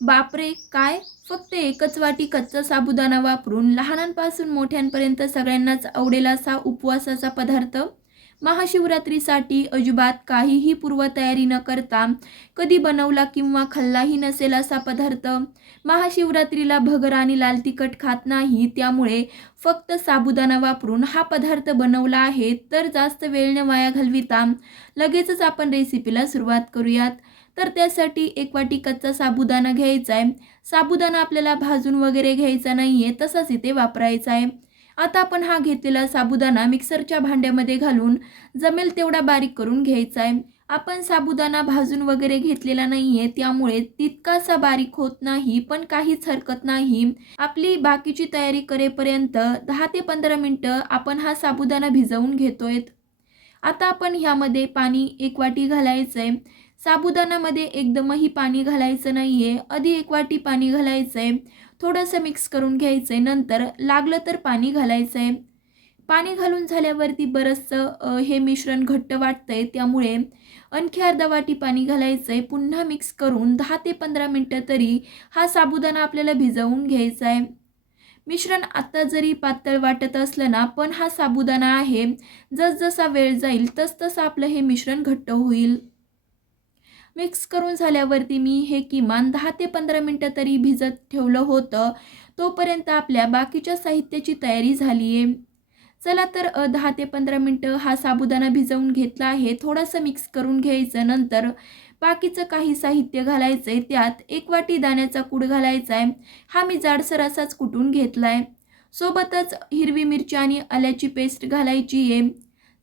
बापरे! काय? फक्त एकच वाटी कच्चा साबुदाणा वापरून लहानांपासून मोठ्यांपर्यंत सगळ्यांनाच आवडेल असा उपवासाचा पदार्थ. महाशिवरात्रीसाठी अजिबात काहीही पूर्वतयारी न करता कधी बनवला किंवा खाल्लाही नसेल असा पदार्थ. महाशिवरात्रीला भगर आणि लाल तिखट खात नाही, त्यामुळे फक्त साबुदाणा वापरून हा पदार्थ बनवला आहे. तर जास्त वेळ न वाया घालविता लगेचच आपण रेसिपीला सुरुवात करूयात. तर त्यासाठी एक वाटी कच्चा साबुदाणा घ्यायचा आहे. साबुदाणा आपल्याला भाजून वगैरे घ्यायचा नाही आहे, तसाच इथे वापरायचा आहे. आता आपण हा घेतलेला साबुदाणा मिक्सरच्या भांड्यामध्ये घालून जमेल तेवढा बारीक करून घ्यायचा आहे. आपण साबुदाणा भाजून वगैरे घेतलेला नाही आहे, त्यामुळे तितकासा बारीक होत नाही, पण काहीच हरकत नाही. आपली बाकीची तयारी करेपर्यंत 10 ते 15 मिनटं आपण हा साबुदाणा भिजवून घेतोय. आता आपण ह्यामध्ये पाणी एक वाटी घालायचं आहे. साबुदाण्यामध्ये एकदमही पाणी घालायचं नाही आहे. आधी एक वाटी पाणी घालायचं आहे. थोडंसं मिक्स करून घ्यायचं आहे. नंतर लागलं तर पाणी घालायचं आहे. पाणी घालून झाल्यावरती बरंचसं हे मिश्रण घट्ट वाटतंय, त्यामुळे आणखी अर्धा वाटी पाणी घालायचं आहे. पुन्हा मिक्स करून 10 ते 15 मिनटं तरी हा साबुदाणा आपल्याला भिजवून घ्यायचा आहे. मिश्रण आता जरी पातळ वाटत असलं ना, पण हा साबुदाणा आहे, जसजसा वेळ जाईल तसतसं आपलं हे मिश्रण घट्ट होईल. मिक्स करून झाल्यावरती मी हे किमान 10 ते 15 मिनटं तरी भिजत ठेवलं होतं. तोपर्यंत आपल्या बाकीच्या साहित्याची तयारी झाली आहे. चला तर 10 ते 15 मिनटं हा साबुदाणा भिजवून घेतला आहे. थोडंसं मिक्स करून घ्यायचं. नंतर बाकीचं काही साहित्य घालायचं आहे. त्यात एक वाटी दाण्याचा कूट घालायचा आहे. हा मी जाडसर असाच कुटून घेतला आहे. सोबतच हिरवी मिरची आणि आल्याची पेस्ट घालायची आहे.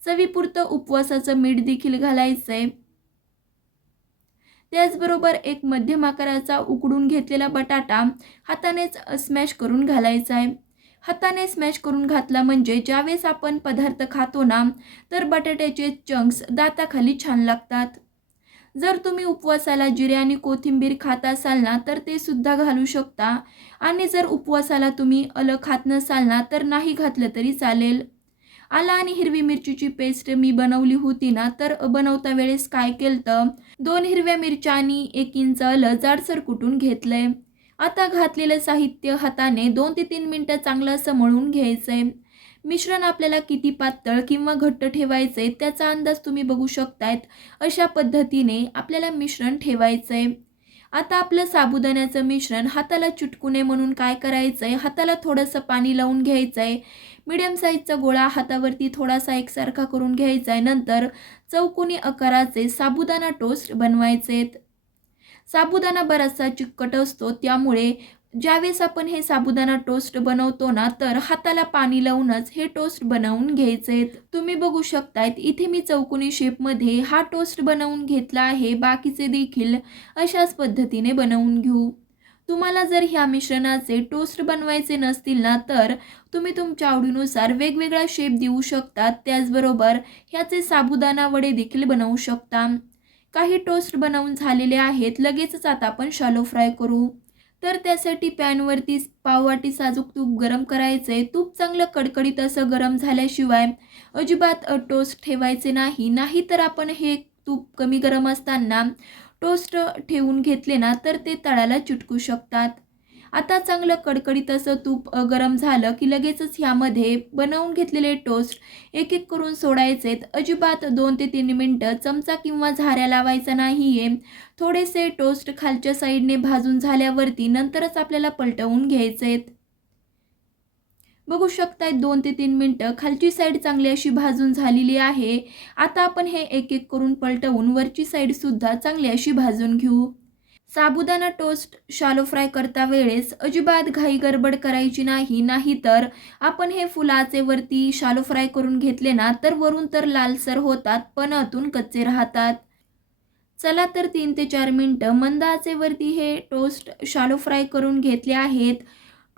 चवीपुरतं उपवासाचं मीठ देखील घालायचं आहे. त्याचबरोबर एक मध्यम आकाराचा उकडून घेतलेला बटाटा हातानेच स्मॅश करून घालायचा आहे. हाताने स्मॅश करून घातला म्हणजे ज्यावेळेस आपण पदार्थ खातो ना, तर बटाट्याचे चंक्स दाताखाली छान लागतात. जर तुम्ही उपवासाला जिरे आणि कोथिंबीर खात असाल ना, तर ते सुद्धा घालू शकता. आणि जर उपवासाला तुम्ही आलं खात नसाल ना, तर नाही घातलं तरी चालेल. आलं आणि हिरवी मिरचीची पेस्ट मी बनवली होती ना, तर बनवता वेळेस काय केलं, 2 हिरव्या मिरच्या आणि 1 इंच आलं जाडसर कुटून घेतलंय. आता घातलेलं साहित्य हाताने 2 ते 3 मिनटं चांगलं असं मळून घ्यायचंय. मिश्रण आपल्याला किती पातळ किंवा घट्ट ठेवायचंय त्याचा अंदाज तुम्ही बघू शकतायत. अशा पद्धतीने आपल्याला मिश्रण ठेवायचंय. आता आपलं साबुदाण्याचं मिश्रण हाताला चिटकू नये म्हणून काय करायचंय, हाताला थोडंसं पाणी लावून घ्यायचंय. मीडियम साईजचा गोळा हातावरती थोडासा एकसारखा करून घ्यायचा आहे. नंतर चौकोनी आकाराचे साबुदाणा टोस्ट बनवायचेत. साबुदाणा बराचसा चिकट असतो, त्यामुळे ज्यावेळेस आपण हे साबुदाणा टोस्ट बनवतो ना, तर हाताला पाणी लावूनच हे टोस्ट बनवून घ्यायचेत. तुम्ही बघू शकतायत इथे मी चौकोनी शेपमध्ये हा टोस्ट बनवून घेतला आहे. बाकीचे देखील अशाच पद्धतीने बनवून घेऊ. तुम्हाला जर ह्या मिश्रणाचे टोस्ट बनवायचे नसतील ना, तर तुम्ही तुमच्या आवडीनुसार वेगवेगळा शेप देऊ शकता. त्याचबरोबर ह्याचे साबुदाणा वडे देखील बनवू शकता. काही टोस्ट बनवून झालेले आहेत. लगेचच आता आपण शॅलो फ्राय करू. तर त्यासाठी पॅनवरती पाववाटी साजूक तूप गरम करायचे. तूप चांगलं कडकडीत असं गरम झाल्याशिवाय अजिबात टोस्ट ठेवायचे नाही. नाहीतर आपण हे तूप कमी गरम असताना टोस्ट ठेवून घेतले ना, तर ते तळाला चिटकू शकतात. आता चांगलं कडकडीत असं तूप गरम झालं की लगेचच ह्यामध्ये बनवून घेतलेले टोस्ट एक एक करून सोडायचेत. अजिबात 2 ते 3 मिनटं चमचा किंवा झाऱ्या लावायचा नाहीये. थोडेसे टोस्ट खालच्या साईडने भाजून झाल्यावरती नंतरच आपल्याला पलटवून घ्यायचेत. बघू शकताय 2 ते 3 मिनटं खालची साईड चांगली अशी भाजून झालेली आहे. आता आपण हे एक एक करून पलटवून वरची साईड सुद्धा चांगली अशी भाजून घेऊ. साबुदाणा टोस्ट शॅलो फ्राय करता वेळेस अजिबात घाई गडबड करायची नाही. नाहीतर आपण हे फुलाचे वरती शॅलो फ्राय करून घेतले ना, तर वरून तर लालसर होतात, पण आतून कच्चे राहतात. चला तर 3 ते 4 मिनटं मंद आचेवरती हे टोस्ट शॅलो फ्राय करून घेतले आहेत.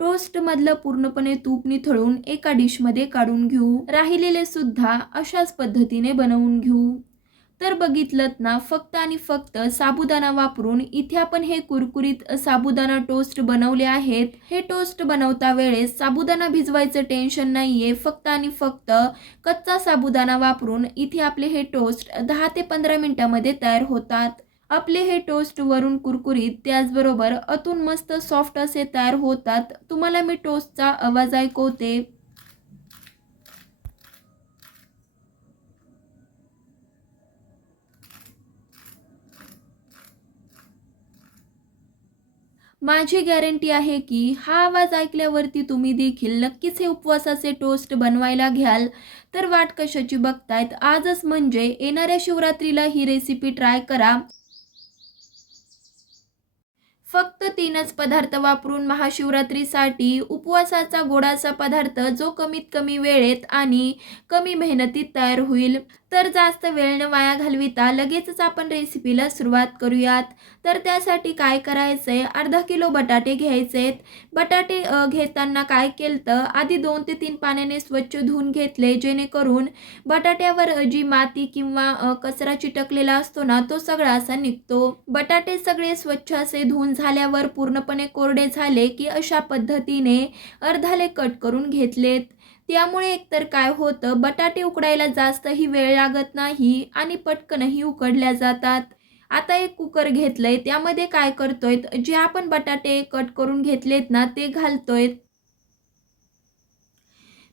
टोस्टमधलं पूर्णपणे तूप निथळून एका डिशमध्ये काढून घेऊ. राहिलेले सुद्धा अशाच पद्धतीने बनवून घेऊ. तर बघितलंत ना, फक्त आणि फक्त साबुदाणा वापरून इथे आपण हे कुरकुरीत साबुदाणा टोस्ट बनवले आहेत. हे टोस्ट बनवता वेळेस साबुदाणा भिजवायचं टेन्शन नाहीये. फक्त आणि फक्त कच्चा साबुदाणा वापरून इथे आपले हे टोस्ट 10 ते 15 मिनिटांमध्ये तयार होतात. आपले हे टोस्ट वरून कुरकुरीत त्याचबरोबर आतून मस्त सॉफ्ट असे तयार होतात. तुम्हाला मी टोस्टचा आवाज ऐकवते. माझी गॅरंटी आहे की हा आवाज ऐकल्यावरती तुम्ही देखील नक्कीच हे उपवासाचे टोस्ट बनवायला घ्याल. तर वाट कशाची बघतायत? आजच म्हणजे येणाऱ्या शिवरात्रीला ही रेसिपी ट्राय करा. फक्त 3च पदार्थ वापरून महाशिवरात्रीसाठी उपवासाचा गोडाचा पदार्थ जो कमीत कमी वेळेत आणि कमी मेहनतीत तयार होईल. तर जास्त वेळ न वाया घालविता लगेचच आपण रेसिपीला सुरुवात करूयात. तर त्यासाठी काय करायचंय, अर्धा किलो बटाटे घ्यायचेत. बटाटे घेताना काय केलं, आधी 2 ते 3 पाण्याने स्वच्छ धुवून घेतले, जेणेकरून बटाट्यावर जी माती किंवा कचरा चिटकलेला असतो ना, तो सगळा असा निघतो. बटाटे सगळे स्वच्छ असे धुवून झाल्यावर पूर्णपणे कोरडे झाले की अशा पद्धतीने अर्धाले कट करून घेतलेत. त्यामुळे एकतर काय होतं, बटाटे उकडायला जास्तही वेळ लागत नाही आणि पटकनही उकडल्या जातात. आता एक कुकर घेतलंय, त्यामध्ये काय करतोय, जे आपण बटाटे कट करून घेतलेत ना ते घालतोय.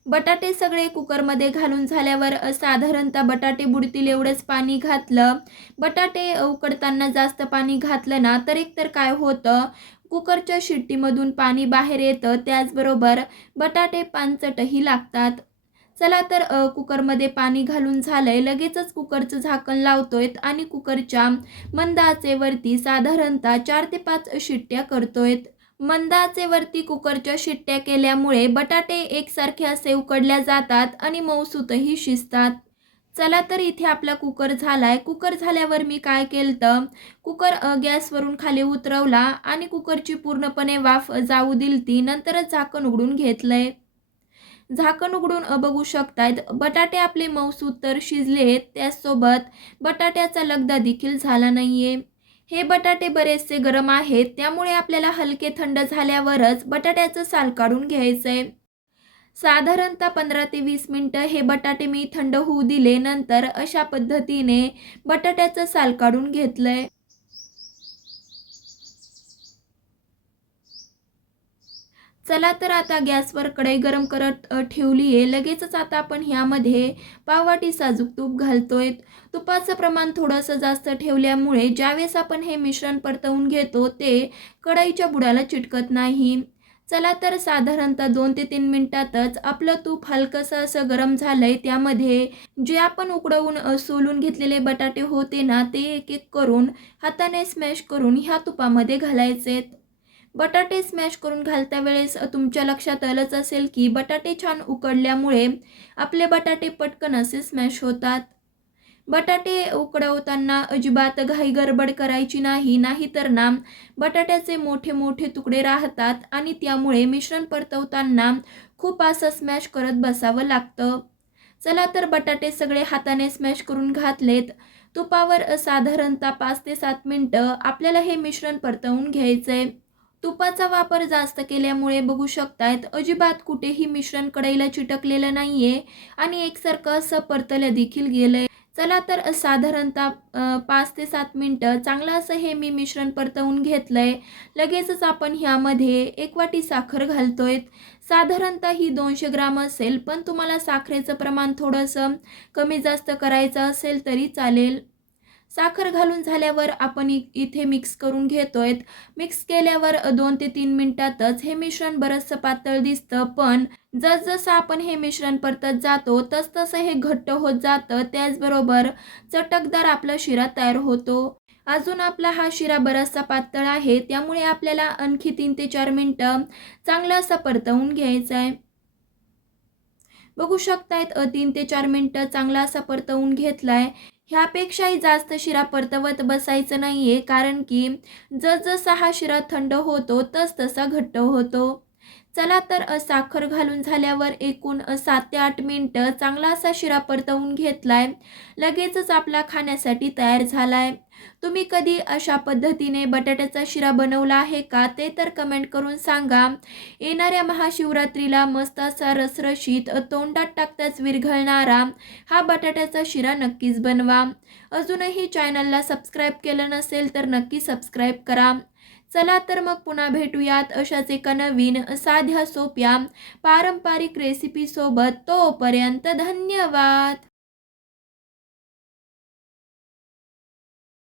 बटाटे सगळे कुकरमध्ये घालून झाल्यावर साधारणतः बटाटे बुडतील एवढंच पाणी घातलं. बटाटे उकडताना जास्त पाणी घातलं ना तर एकतर काय होतं, कुकरच्या शिट्टीमधून पाणी बाहेर येतं, त्याचबरोबर बटाटे पानचटही लागतात. चला तर कुकरमध्ये पाणी घालून झालंय. लगेचच कुकरचं झाकण लावतोय आणि कुकरच्या मंद आचेवरती साधारणतः 4 ते 5 शिट्ट्या करतोय. मंद आचेवरती कुकरच्या शिट्ट्या केल्यामुळे बटाटे एकसारखे असे उकडल्या जातात आणि मऊसूतही शिजतात. चला तर इथे आपला कुकर झालाय. कुकर झाल्यावर मी काय केलं, कुकर गॅसवरून खाली उतरवला आणि कुकरची पूर्णपणे वाफ जाऊ दिलती. नंतरच झाकण उघडून घेतलंय. झाकण उघडून बघू शकतायत बटाटे आपले मऊसूत तर शिजलेत, त्याचसोबत बटाट्याचा लगदा देखील झाला नाहीये. हे बटाटे बरेचसे गरम आहेत, त्यामुळे आपल्याला हलके थंड झाल्यावरच बटाट्याचं साल काढून घ्यायचंय. साधारणतः 15 ते 20 मिनिटं हे बटाटे मी थंड होऊ दिले. नंतर अशा पद्धतीने बटाट्याचं साल काढून घेतलंय. चला तर आता गॅसवर कढई गरम करत ठेवली आहे. लगेचच आता आपण ह्यामध्ये पाववाटी साजूक तूप घालतोय. तुपाचं प्रमाण थोडंसं जास्त ठेवल्यामुळे ज्यावेळेस आपण हे मिश्रण परतवून घेतो ते कढईच्या बुडाला चिटकत नाही. चला तर साधारणतः 2 ते 3 मिनिटातच आपलं तूप हलकंसं असं गरम झालंय. त्यामध्ये जे आपण उकडवून सोलून घेतलेले बटाटे होते ना, ते एक एक करून हाताने स्मॅश करून ह्या तुपामध्ये घालायचे. बटाटे स्मॅश करून घालता वेळेस तुमच्या लक्षात आलंच असेल की बटाटे छान उकडल्यामुळे आपले बटाटे पटकन असे स्मॅश होतात. बटाटे उकडवताना अजिबात घाई गडबड करायची नाही, नाहीतर ना बटाट्याचे मोठे मोठे तुकडे राहतात आणि त्यामुळे मिश्रण परतवताना खूप असं स्मॅश करत बसावं लागतं. चला तर बटाटे सगळे हाताने स्मॅश करून घातलेत. तुपावर साधारणतः 5 ते 7 मिनिटं आपल्याला हे मिश्रण परतवून घ्यायचंय. तुपाचा वापर जास्त केल्यामुळे बघू शकतायत अजिबात कुठेही मिश्रण कढईला चिटकलेलं नाहीये आणि एकसारखं असं परतलं देखील गेलंय. चला तर साधारणतः 5 ते 7 मिनिटं चांगलं असं हे मी मिश्रण परतवून घेतलंय. लगेचच आपण ह्यामध्ये 1 वाटी साखर घालतोय. साधारणतः ही 200 ग्राम असेल, पण तुम्हाला साखरेचं प्रमाण थोडंसं कमी जास्त करायचं असेल तरी चालेल. साखर घालून झाल्यावर आपण इथे मिक्स करून घेतोय. मिक्स केल्यावर 2 ते 3 मिनिटातच हे मिश्रण बरंचसं पातळ दिसतं, पण जसजसं आपण हे मिश्रण परतत जातो तसतसं हे घट्ट होत जातं. त्याचबरोबर चटकदार आपला शिरा तयार होतो. अजून आपला हा शिरा बराचसा पातळ आहे, त्यामुळे आपल्याला आणखी 3 ते 4 मिनिटं चांगलं असं परतवून घ्यायचं आहे. बघू शकतायत 3 ते 4 मिनिटं चांगला असा परतवून घेतलाय. ह्यापेक्षाही जास्त शिरा परतवत बसायचं नाहीये, कारण की जसजसा हा शिरा थंड होतो तसतसा घट्ट होतो. चला तर साखर घालून झाल्यावर एकूण 7 ते 8 मिनिटं चांगला असा शिरा परतवून घेतलाय. लगेचच आपला खाण्यासाठी तयार झालाय. तुम्ही कधी अशा पद्धतीने बटाट्याचा शिरा बनवला आहे का? ते तर कमेंट करून सांगा. येणाऱ्या महाशिवरात्रीला मस्त असा रसरशीत तोंडात टाकताच विरघळणारा हा बटाट्याचा शिरा नक्कीच बनवा. अजूनही चॅनलला सबस्क्राईब केलं नसेल तर नक्की सबस्क्राईब करा. चला तर मग पुन्हा भेटूयात अशाच एका नवीन साध्या सोप्या पारंपरिक रेसिपीसोबत. तोपर्यंत धन्यवाद.